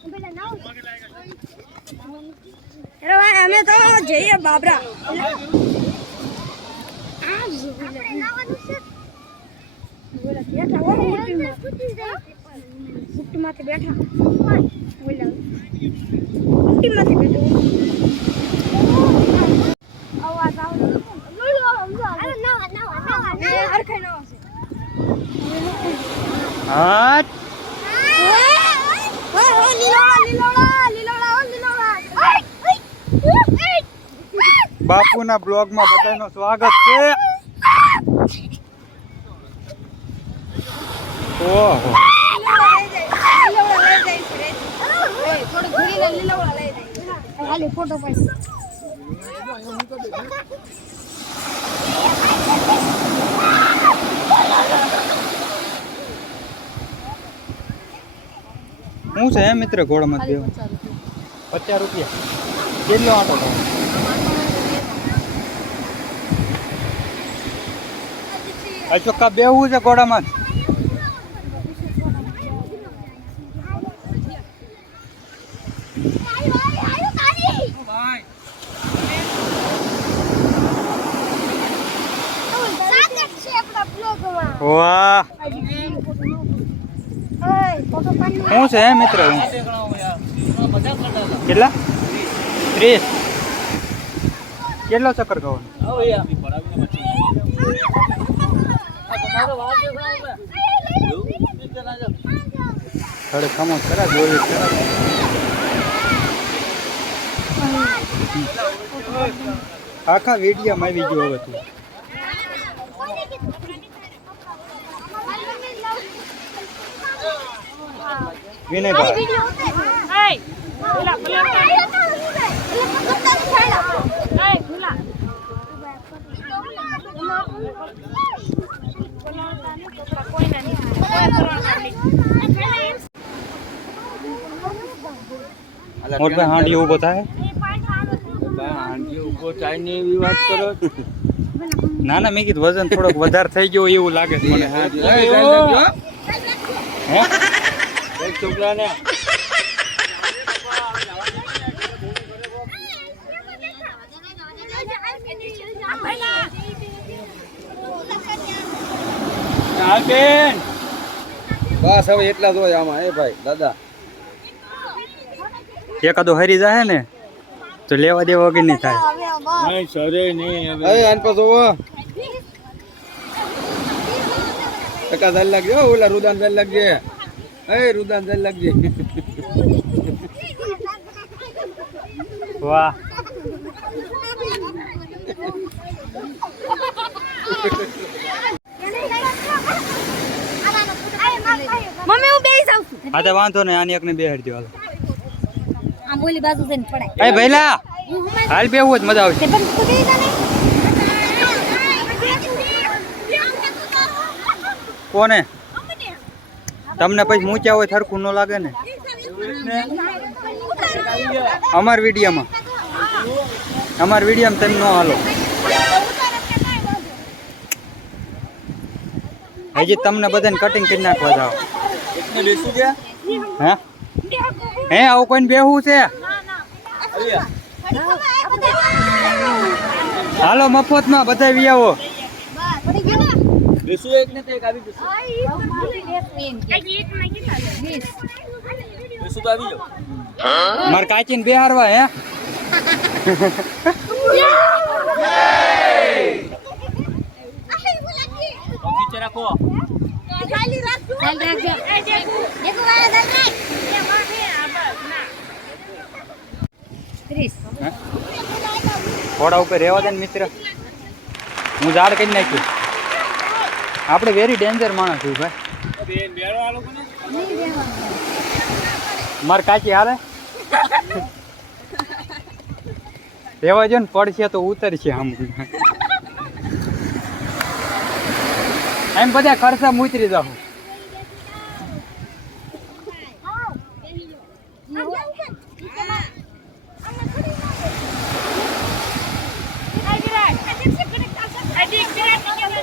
अरे भाई हमें तो जइए बाबरा बैठा बैठा બાપુના બ્લોગમાં બધાનું સ્વાગત છે. ઓહો फोटो पाड़ी હું છે મિત્ર ઘોડામાં દેવ 50 રૂપિયા કેટલો આટો થાય ચોખ્ખા બેવું છે ઘોડામાં વાહ શું છે મિત્ર કેટલા 30 કેટલો ચક્કર ખાવાનો અરે ખમો કરા જોઈ આખા વિડીયોમાં આવી ગયો હવે તું વિનયભાઈ મોટભાઈ હાંડી ઉભો થાય હાંડી ઉભો થાય ને એવી વાત કરો ના ના મેં કીધું વજન થોડોક વધારે થઈ ગયો એવું લાગે છે મને હે એક છોકરાને બેન બસ હવે એટલા જ હોય આમાં એ ભાઈ દાદા એકાદો હરી જાય ને તો લેવા દેવા વગર નહીં થાય નહીં સરે નહીં હવે આન પાછો ટકા ચાલ લાગજો ઓલા રુદાન ચાલ લાગજે રુદાન ચાલ લાગજે વાહ मम्मी હું બેસી જાઉં છું હા તો વાંધો નહીં આની એકને બેહાડી દો હાલો આ બોલી બાજુ જઈને પડાય એ ભઈલા હાલ બેહવું જ મજા આવશે પણ તું બેસી જાને કોને તમને પછી મૂક્યા હોય થરખું ન લાગે ને અમાર વિડીયોમાં તમે ન હાલો હજી તમને બધાને કટિંગ કરી નાખવા જાવ હે હે આવું કોઈને બેહવું છે હાલો મફતમાં બધા વી આવો મારે કાચીને બેહારવા હે રાખો ઘોડા ઉપર રહેવા દે ને મિત્ર હું ઝાડ કરી નાખ્યું આપણે વેરી ડેન્જર માણસ છું ભાઈ મારે કાચી હાલે રહેવા જો ને પડશે તો ઉતરશે આમ એમ બધા ખર્ચા ઉતરી જાવ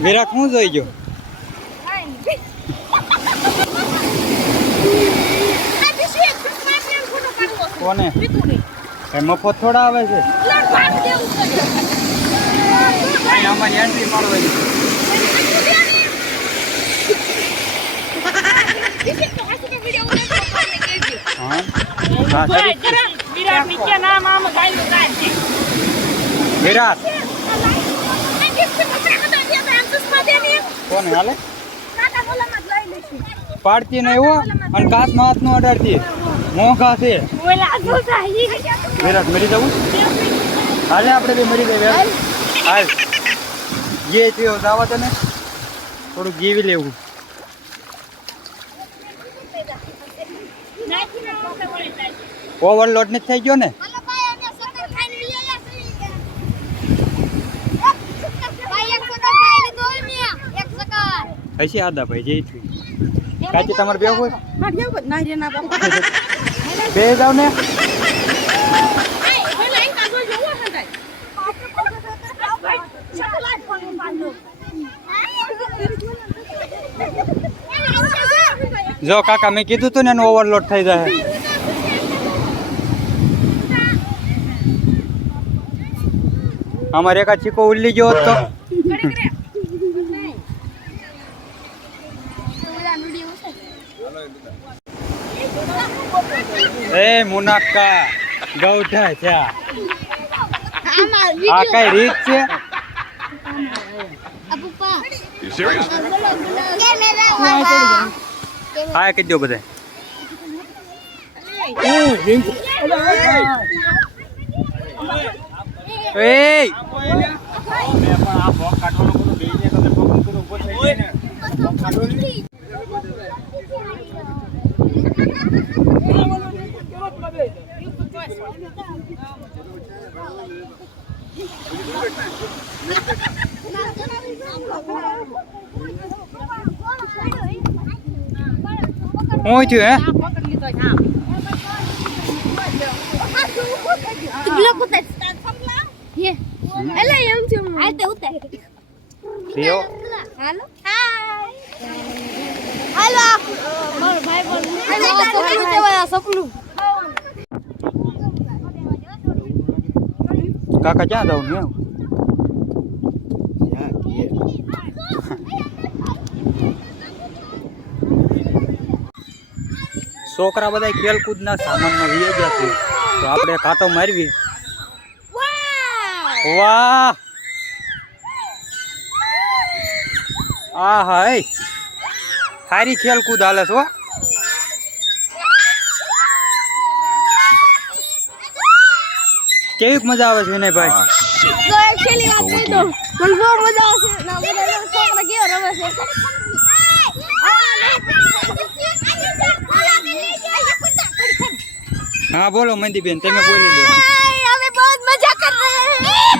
વિરાટ હું જોઈ ગયો કોને મીતુને એ મફત થોડા આવે છે લાડ ભાગ દેવું પડે અહીં અમારી એન્ટ્રી મળવાની હા હા વિરાટ ની કે નામ આમ ગાયલું કાઢ વિરાટ કોને હાલે પાડતી નહીં હો અને કાચમાં હાથ નો અડાડતી મોંઘા છે વિરાટ મરી જવું હાલે આપણે બે મરી જઈએ હાલ જે થયો જવા તને થોડુંક જીવી લેવું ઓવરલોડ નથી થઈ ગયો ને હશે આદા ભાઈ જઈ થયું કાચી તમારે બે હોય બે જાવ ને જો કાકા મેં કીધું તું ને એનું ઓવરલોડ થઈ જાય અમારે એકા ચીકો ઉલ્લી ગયો હોત તો એ મુનાકા ગૌઠા છે આ કઈ રીત છે હા કહી દો બધા હું થયું હે કાકા ક્યાં જાવ ને છોકરા બધા ખેલકૂદના સામાનમાં વી ગયા છે તો આપણે કાંટો મારવી વાહ આ હાય સારી ખેલકૂદ હાલે છે હો કેવી મજા આવે છે વિનયભાઈ હા બોલો મંદીબેન તમે બોલી લો हमें बहुत मजा कर रहे हैं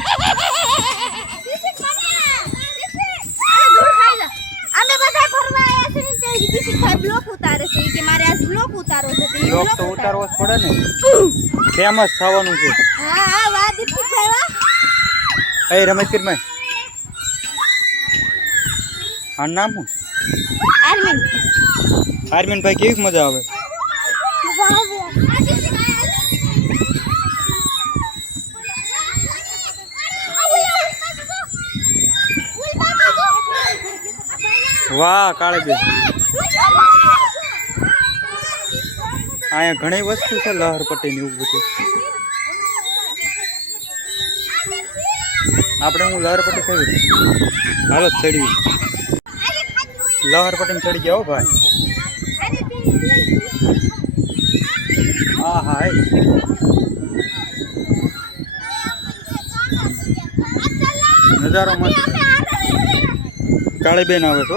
हमें બધા ફરવા આયા છે ને તે કિસી ખાય બ્લોક ઉતારે છે કે મારે આજ બ્લોક ઉતારો છે તે બ્લોક તો ઉતારવો જ પડે ને ફેમસ થવાનું છે હા હા વાહ દીપક ભાઈ વાહ એ રમેશ કિરમાઈ આ નામ શું આર્મિન ભાઈ કેવી મજા આવે વાહ કાળે બેન અહીંયા ઘણી વસ્તુ છે લહર પટ્ટી ને એવું બધું આપણે હું લહર પટ્ટી કહ્યું હાલો ચડી લહર પટ્ટી ચડી ગયા હો ભાઈ હા હા નજારો મસ્ત કાળી બેન આવે છો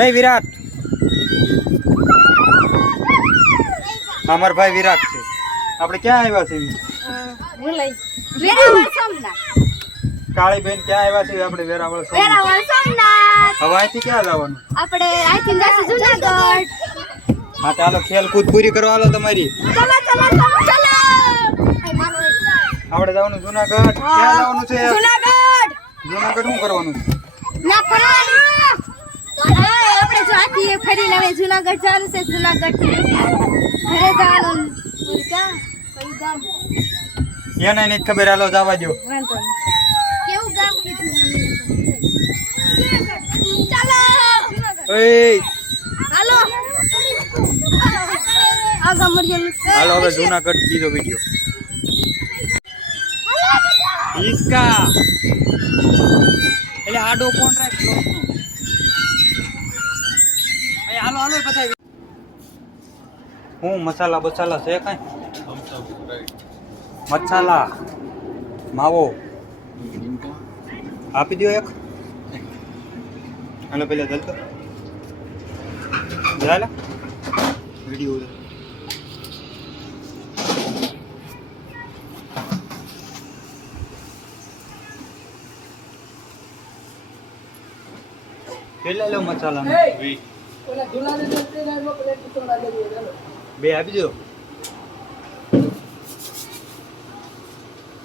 એ વિરાટ અમાર ભાઈ વિરાટ છે આપણે ક્યાં આવ્યા છે કાળી બેન ક્યાં આવ્યા છે આપણે વેરાવળ સોમનાથ હવે અહીંથી ક્યાં જવાનું આપણે આઈથી જશું જૂનાગઢ હા ચાલો ખેલકૂદ પૂરી કરવા હાલો તમારી ચલો ચલો ચલો આપણે જવાનું જૂનાગઢ ક્યાં જવાનું છે જૂનાગઢ જૂનાગઢ શું કરવાનું ના ફરવાનું ફરીને હવે જુનાગઢ જવાનું છે. જુનાગઢ થી ઘરે જવાનું. ક્યાં કયું ગામ? એને નહીં ખબર, હાલો જવા દો. વાંધો નહીં. કેવું ગામ કીધું મને? ચાલો ઓય હાલો આગળ મળીએ. હાલો હવે જુનાગઢ બીજો વિડિયો. ઈસકા એટલે આડો કોન્ટ્રાક્ટ બ્લોક નો. એ હાલો હાલો બતાવી. હું મસાલા બસાલા છે કાંઈ? મસાલા માવો આપી દો એક. હાલો પેલા જલતો ચાલે વિડીયો. કેટલા લો મસાલા? બે આપી દો.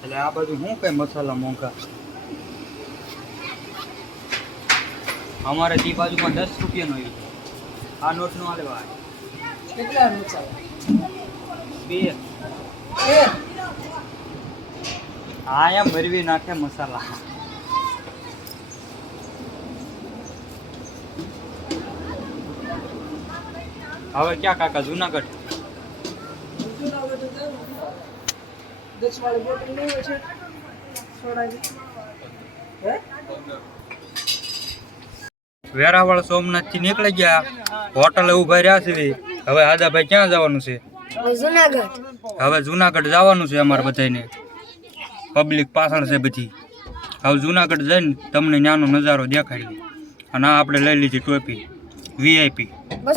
એટલે આ બાજુ શું કઈ મસાલા મોંઘા? અમારે તી બાજુમાં 10 રૂપિયાનો આવ્યો. આ નોટ નો આલે ભાઈ. કેટલા મસાલા? બે. હા એમ ભરવી નાખે મસાલા. હવે ક્યાં કાકા જુનાગઢ? વેરાવળ સોમનાથ થી નીકળી ગયા, હોટલે ઉભા રહ્યા છે. હવે આદાભાઈ ક્યાં જવાનું છે? જુનાગઢ. હવે જુનાગઢ જવાનું છે અમારે બધાને. પબ્લિક પાછળ છે બધી. હવે જુનાગઢ જઈને તમને ત્યાંનો નજારો દેખાડી. અને આ આપણે લઈ લીધી ટોપી VIP. 200